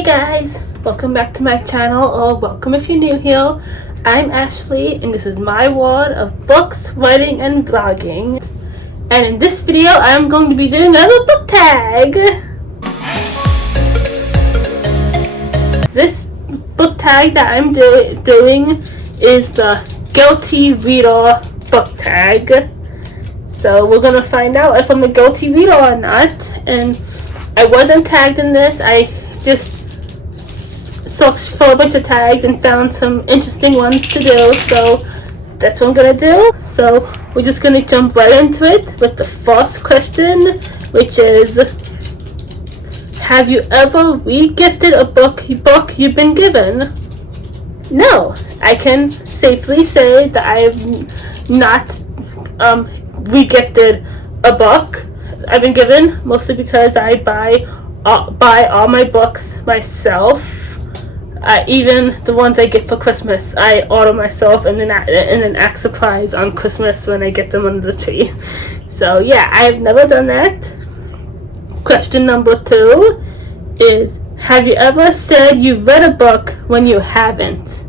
Hey guys, welcome back to my channel, or welcome if you're new here. I'm Ashley and this is my world of books, writing, and blogging. And in this video I'm going to be doing another book tag. This book tag that I'm doing is the Guilty Reader book tag. So we're gonna find out if I'm a guilty reader or not. And I wasn't tagged in this. I just searched for a bunch of tags and found some interesting ones to do, so that's what I'm gonna do. So we're just gonna jump right into it with the first question, which is, have you ever re-gifted a book you've been given? No, I can safely say that I have not re-gifted a book I've been given, mostly because I buy all my books myself. Even the ones I get for Christmas, I order myself and then act surprised on Christmas when I get them under the tree. So yeah, I've never done that. Question number 2 is, have you ever said you read a book when you haven't?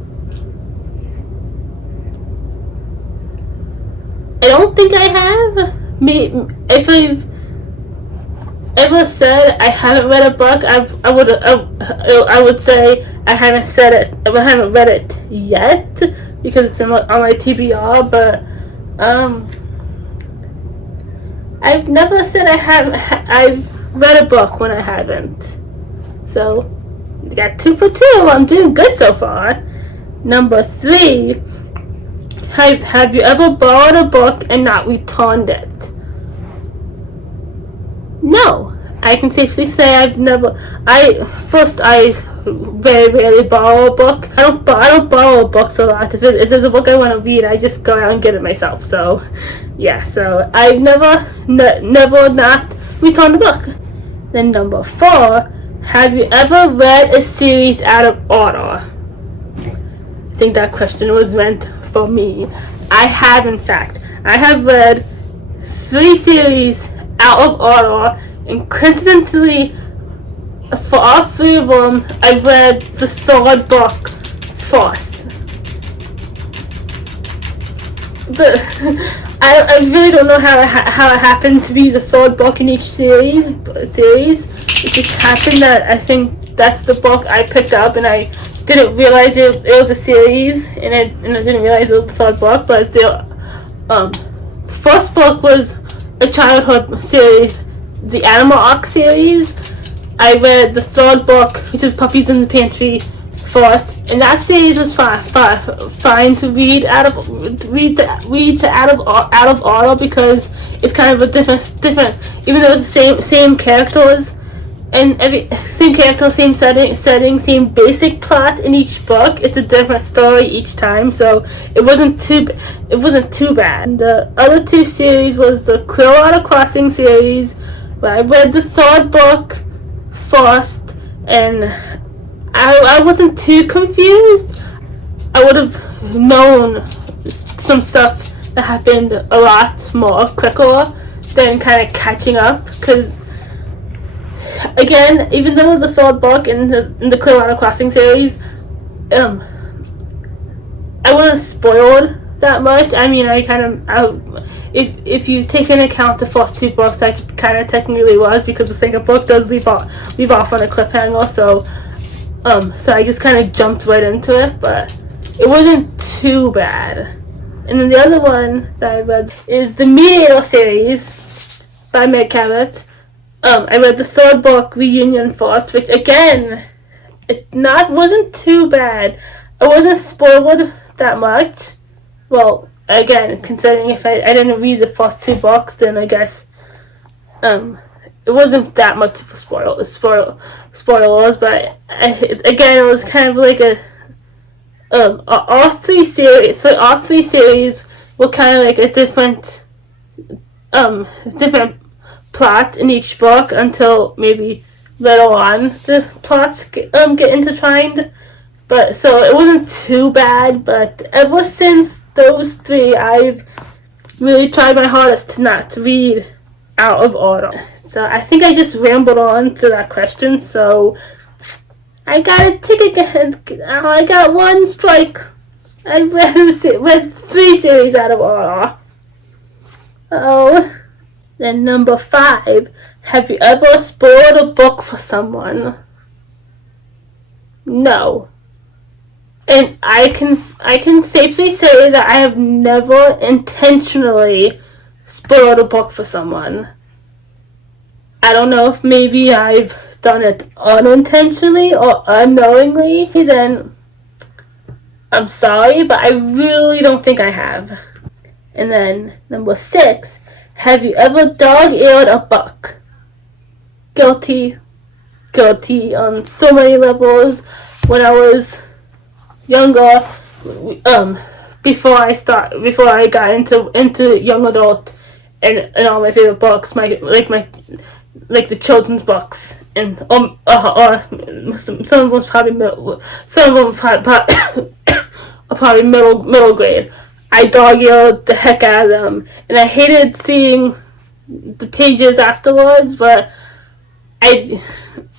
I don't think I have. If I've ever said I haven't read a book, I would say I haven't said it. I haven't read it yet because it's on my TBR. But I've never said I've read a book when I haven't. So you got 2 for 2. I'm doing good so far. Number 3. Have you ever borrowed a book and not returned it? No, I can safely say I've never. I very rarely borrow a book. I don't borrow books a lot. If there's a book I want to read, I just go out and get it myself. So, yeah. So I've never not returned a book. Then number 4, have you ever read a series out of order? I think that question was meant for me. I have, in fact. I have read 3 series out of order, and coincidentally, for all 3 of them, I read the 3rd book first. I really don't know how it happened to be the 3rd book in each series. It just happened that I think that's the book I picked up, and I didn't realize it was a series, and I didn't realize it was the 3rd book. But the first book was a childhood series, the Animal Arc series. I read the 3rd book, which is Puppies in the Pantry, first, and that series was fine to read out of order because it's kind of a different. Even though it's the same characters. And same character, same setting, same basic plot in each book. It's a different story each time, so it wasn't too bad. And the other 2 series was the Clearwater Crossing series, where I read the 3rd book first, and I wasn't too confused. I would have known some stuff that happened a lot more quicker than kind of catching up, because again, even though it was the 3rd book in the Clearwater Crossing series, I wasn't spoiled that much. I mean, if you take into account the first 2 books, I kind of technically was, because the 2nd book does leave off on a cliffhanger. So I just kind of jumped right into it, but it wasn't too bad. And then the other one that I read is the Mediator series by Meg Cabot. I read the 3rd book, Reunion, first, which again, wasn't too bad. I wasn't spoiled that much. Well, again, considering if I didn't read the first 2 books, then I guess it wasn't that much of a spoilers. But again, it was kind of like all 3 series. So all 3 series were kind of like a different plot in each book until maybe later on the plots get intertwined. But so it wasn't too bad, but ever since those 3, I've really tried my hardest to not read out of order. So I think I just rambled on to that question, so I got a ticket. I got one strike. I read 3 series out of order. Oh. Then number 5. Have you ever spoiled a book for someone? No. And I can safely say that I have never intentionally spoiled a book for someone. I don't know if maybe I've done it unintentionally or unknowingly, then I'm sorry, but I really don't think I have. And then number 6, have you ever dog-eared a book? Guilty on so many levels. When I was younger, before I got into young adult and all my favorite books, my the children's books, and some of them are probably middle grade. I dog-eared the heck out of them, and I hated seeing the pages afterwards, but I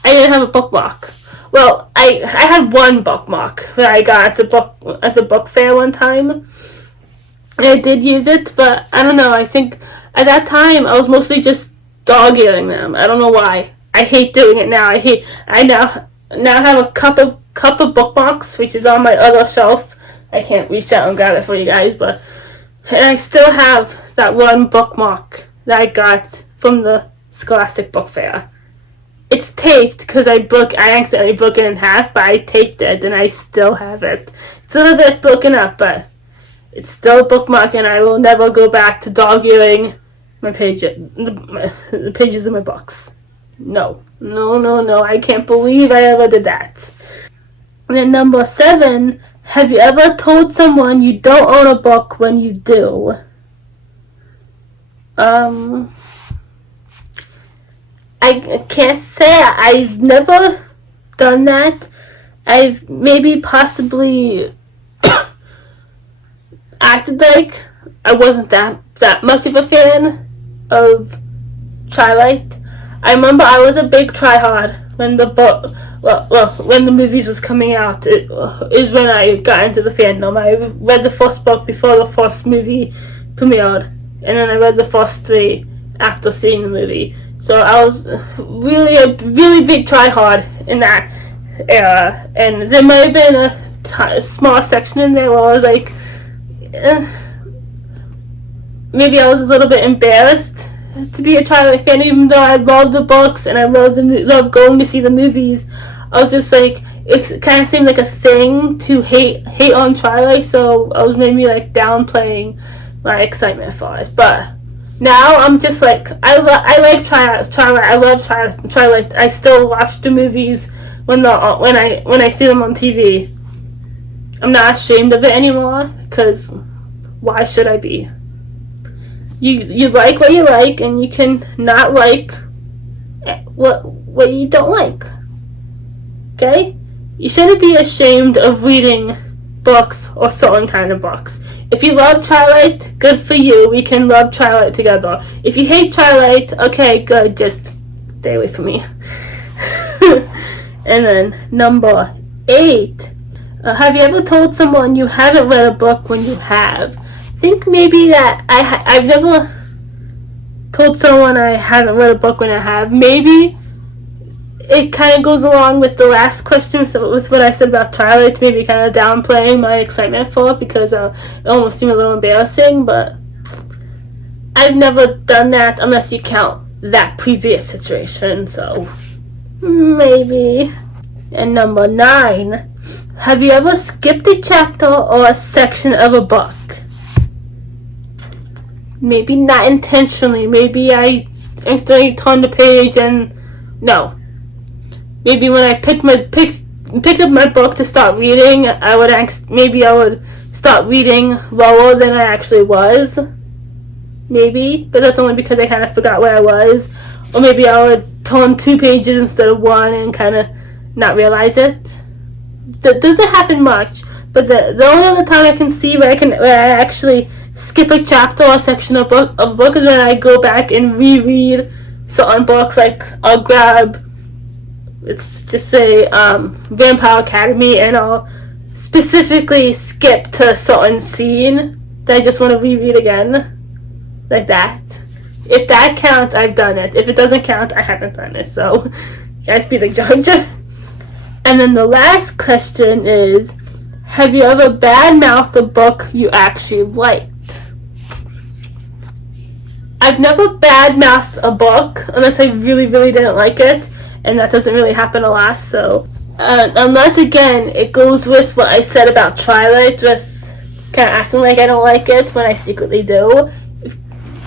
didn't have a bookmark. Well, I had one bookmark that I got at the book fair one time, and I did use it, but I don't know. I think at that time I was mostly just dog-earing them. I don't know why. I hate doing it now. I now have a cup of bookmarks, which is on my other shelf. I can't reach out and grab it for you guys, and I still have that one bookmark that I got from the Scholastic Book Fair. It's taped because I accidentally broke it in half, but I taped it and I still have it. It's a little bit broken up, but it's still a bookmark, and I will never go back to dog-earing the pages of my books. No. I can't believe I ever did that. And then number 7, have you ever told someone you don't own a book when you do? I can't say I've never done that. I've maybe possibly acted like I wasn't that much of a fan of Twilight. I remember I was a big tryhard when when the movies was coming out. It is when I got into the fandom. I read the first book before the first movie premiered, and then I read the first 3 after seeing the movie. So I was really a really big tryhard in that era, and there might have been a small section in there where I was like, maybe I was a little bit embarrassed to be a Twilight fan, even though I loved the books and I loved going to see the movies. I was just like, it kind of seemed like a thing to hate on Twilight, so I was maybe like downplaying my excitement for it. But now I'm just like, I like Twilight. I love Twilight. I still watch the movies when I see them on TV. I'm not ashamed of it anymore, because why should I be? You like what you like, and you can not like what you don't like. Okay? You shouldn't be ashamed of reading books or certain kind of books. If you love Twilight, good for you. We can love Twilight together. If you hate Twilight, okay, good. Just stay away from me. And then number 8. Have you ever told someone you haven't read a book when you have? I think maybe that I've never told someone I haven't read a book when I have. Maybe it kind of goes along with the last question with what I said about Twilight, maybe kind of downplaying my excitement for it because it almost seemed a little embarrassing, but I've never done that unless you count that previous situation, so maybe. And number 9, have you ever skipped a chapter or a section of a book? Maybe not intentionally. Maybe I instantly turned the page and no. Maybe when I picked up my book to start reading, I would start reading lower than I actually was. Maybe, but that's only because I kind of forgot where I was. Or maybe I would turn 2 pages instead of 1 and kind of not realize it. That doesn't happen much, but the only other time I can see where I actually skip a chapter or a section of a book is when I go back and reread certain books. Like I'll grab Let's just say Vampire Academy, and I'll specifically skip to a certain scene that I just want to reread again, like that. If that counts, I've done it. If it doesn't count, I haven't done it. So, you guys be the judge. And then the last question is, have you ever badmouthed a book you actually liked? I've never badmouthed a book unless I really, really didn't like it, and that doesn't really happen a lot. So, unless again it goes with what I said about Twilight, with kind of acting like I don't like it when I secretly do.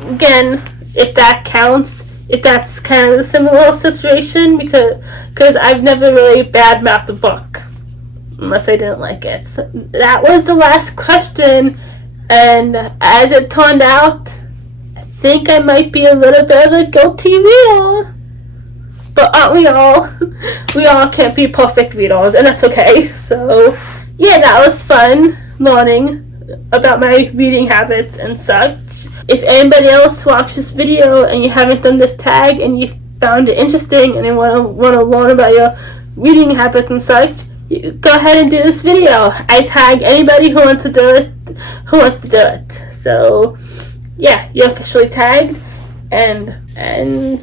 Again, if that counts, if that's kind of a similar situation, because I've never really badmouthed a book unless I didn't like it. So that was the last question, and as it turned out, I think I might be a little bit of a guilty reader. But aren't we all? We all can't be perfect readers, and that's okay. So, yeah, that was fun learning about my reading habits and such. If anybody else watched this video and you haven't done this tag and you found it interesting and you want to learn about your reading habits and such, go ahead and do this video. I tag anybody who wants to do it. So, yeah, you're officially tagged. And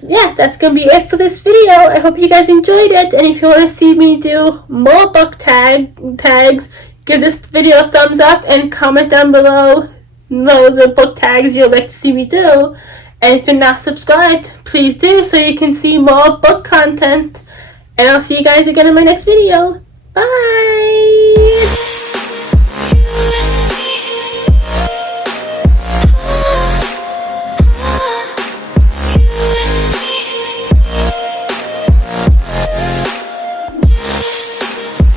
yeah, that's gonna be it for this video. I hope you guys enjoyed it, and if you want to see me do more book tags, give this video a thumbs up and comment down below the book tags you'd like to see me do. And if you're not subscribed, please do, so you can see more book content. And I'll see you guys again in my next video. Bye!